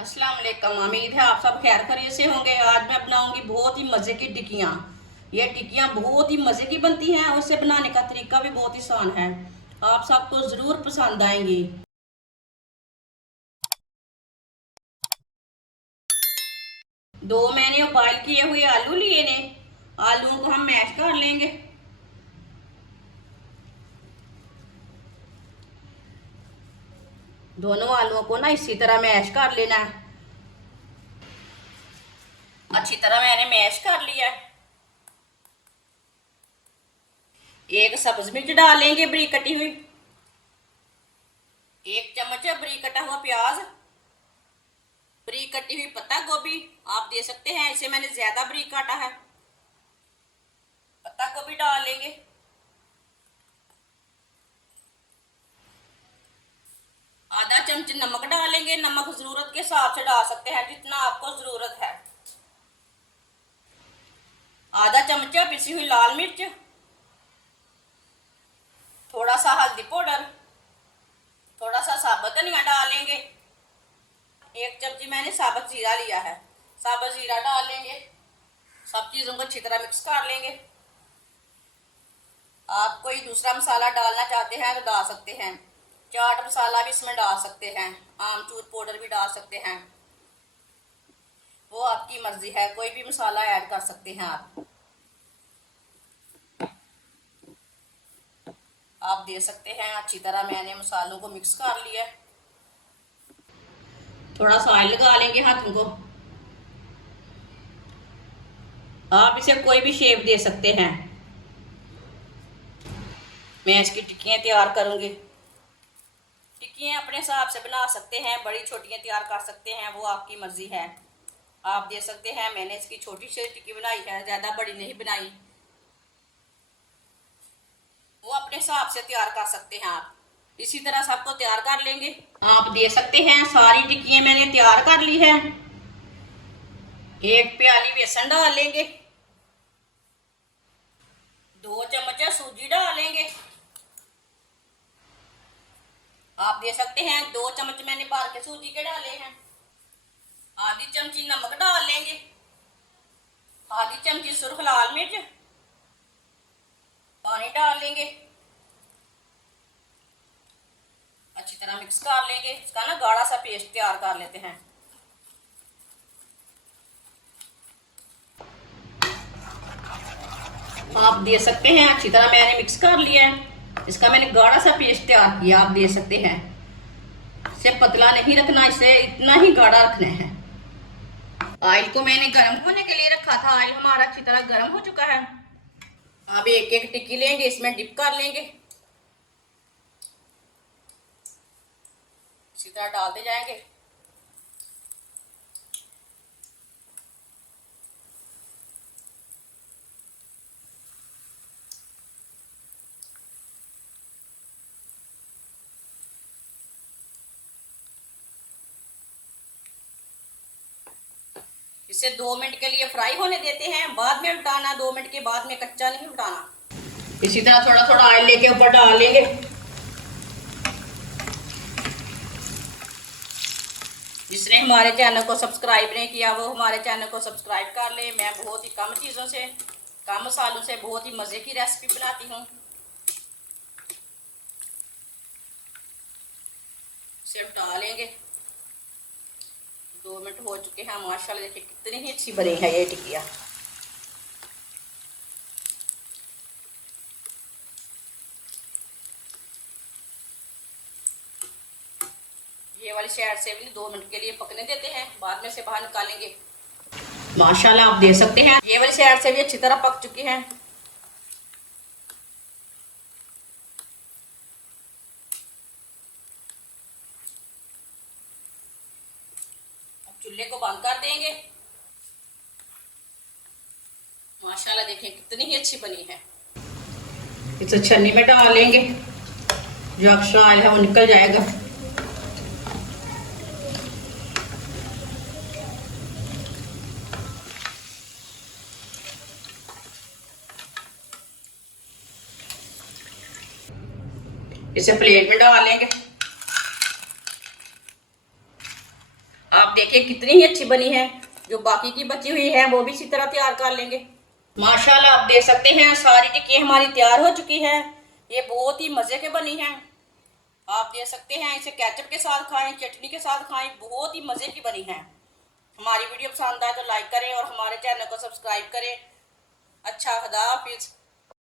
अस्सलाम वालेकुम। उम्मीद है आप सब खैर खैरियत से होंगे। आज मैं बनाऊंगी बहुत ही मज़े की टिक्कियाँ। ये टिक्कियाँ बहुत ही मज़े की बनती हैं और इसे बनाने का तरीका भी बहुत ही आसान है। आप सबको ज़रूर पसंद आएंगी। दो मैंने बॉयल किए हुए आलू लिए ने। आलूओं को हम मैश कर लेंगे। दोनों आलूओं को ना इसी तरह मैश कर लेना है। अच्छी तरह मैंने मैश कर लिया है। एक सब्ज मिर्च डालेंगे बरीक कटी हुई। एक चम्मच बरीक कटा हुआ प्याज। बरीक कटी हुई पत्ता गोभी आप दे सकते हैं, इसे मैंने ज्यादा बरीक काटा है। पत्ता गोभी डाल लेंगे। आधा चम्मच नमक डालेंगे। नमक जरूरत के हिसाब से डाल सकते हैं, जितना आपको जरूरत है। आधा चम्मच पिसी हुई लाल मिर्च। थोड़ा सा हल्दी पाउडर। थोड़ा सा साबुत धनिया डालेंगे। एक चम्मच मैंने साबुत जीरा लिया है। साबुत जीरा डाल लेंगे। सब चीजों को अच्छी तरह मिक्स कर लेंगे। आप कोई दूसरा मसाला डालना चाहते हैं तो डाल सकते हैं। चाट मसाला भी इसमें डाल सकते हैं। आमचूर पाउडर भी डाल सकते हैं। वो आपकी मर्जी है, कोई भी मसाला ऐड कर सकते हैं आप दे सकते हैं। अच्छी तरह मैंने मसालों को मिक्स कर लिया। थोड़ा सा ऑयल लगा लेंगे हाथों को। आप इसे कोई भी शेप दे सकते हैं। मैं इसकी टिक्कियाँ तैयार करूंगी। टिक्कियाँ अपने हिसाब से बना सकते हैं, बड़ी छोटियाँ तैयार कर सकते हैं, वो आपकी मर्जी है। आप दे सकते हैं। मैंने इसकी छोटी सी टिक्की बनाई है, ज़्यादा बड़ी नहीं बनाई। वो अपने हिसाब से तैयार कर सकते हैं आप। इसी तरह सबको तैयार कर लेंगे। आप दे सकते हैं। सारी टिक्कियाँ मैंने तैयार कर ली है। एक प्याली बेसन डाल लेंगे। 2 चम्मच सूजी डालेंगे। आप दे सकते हैं। 2 चम्मच मैंने भर के सूजी के डाले हैं। आधी चमची नमक डाल लेंगे। आधी चमची सुर्ख लाल मिर्च। पानी डाल लेंगे। अच्छी तरह मिक्स कर लेंगे। इसका ना गाढ़ा सा पेस्ट तैयार कर लेते हैं। आप दे सकते हैं। अच्छी तरह मैंने मिक्स कर लिया है। इसका मैंने गाढ़ा सा पेस्ट तैयार किया, आप दे सकते हैं। इसे पतला नहीं रखना, इसे इतना ही गाढ़ा रखना है। ऑयल को मैंने गर्म होने के लिए रखा था। ऑयल हमारा अच्छी तरह गर्म हो चुका है। अब एक एक टिक्की लेंगे, इसमें डिप कर लेंगे। इसी तरह डालते जाएंगे। इसे 2 मिनट के लिए फ्राई होने देते हैं, बाद में उल्टाना। 2 मिनट के बाद में कच्चा नहीं उल्टाना। इसी तरह थोड़ा थोड़ा ऑयल लेके ऊपर डाल लेंगे। जिसने हमारे चैनल को सब्सक्राइब नहीं किया वो हमारे चैनल को सब्सक्राइब कर ले। मैं बहुत ही कम चीज़ों से, कम मसालों से बहुत ही मज़े की रेसिपी बनाती हूँ। इसे उल्टा लेंगे। 2 मिनट हो चुके हैं। माशाल्लाह देखिए कितनी ही अच्छी बनी है ये टिक्कियाँ। ये वाली साइड से भी 2 मिनट के लिए पकने देते हैं, बाद में से बाहर निकालेंगे। माशाल्लाह आप देख सकते हैं ये वाली साइड से भी अच्छी तरह पक चुकी है। अब चूल्हे को बंद कर देंगे। माशाल्लाह देखिए कितनी ही अच्छी बनी है। इसे छन्नी में डाल लेंगे, जो एक्स्ट्रा ऑयल है वो निकल जाएगा। इसे प्लेट में डाल लेंगे। आप देखिए कितनी ही अच्छी बनी है। जो बाकी की बची हुई है वो भी इसी तरह तैयार कर लेंगे। माशाल्लाह आप देख सकते हैं सारी टिक्की हमारी तैयार हो चुकी है। ये बहुत ही मज़े के बनी है। आप देख सकते हैं इसे केचप के साथ खाएं, चटनी के साथ खाएं, बहुत ही मज़े की बनी है। हमारी वीडियो पसंद आए तो लाइक करें और हमारे चैनल को सब्सक्राइब करें। अच्छा, खुदा हाफिज़।